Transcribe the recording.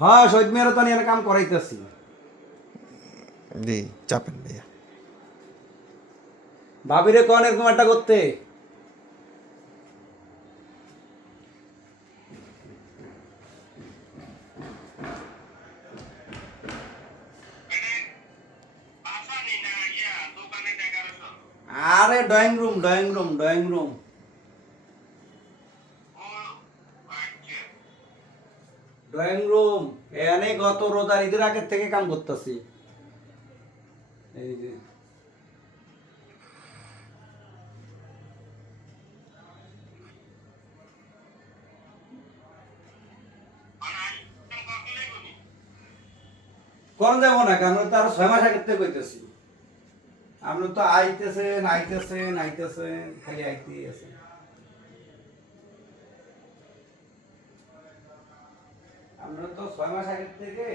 হ্যাঁ শহীদ মিয়ারও তো নিয়ে কাম করাইতেছি। জি চাপেন ভাইয়া। ভাবিরে কোন এরকম একটা করতে। আরে drawing room drawing room drawing room. Drawing room এখানে গত রোজার ঈদের আগের থেকে কাম করতেছি। এই যে কোন যাবো না কেন, তো আরো 6 মাস আগের থেকে কইতেছি। আপনি তো আইতেছেন আইতেছেন আইতেছেন খালি আইতেই আছেন। আমরা তো 6 মাস আগের থেকে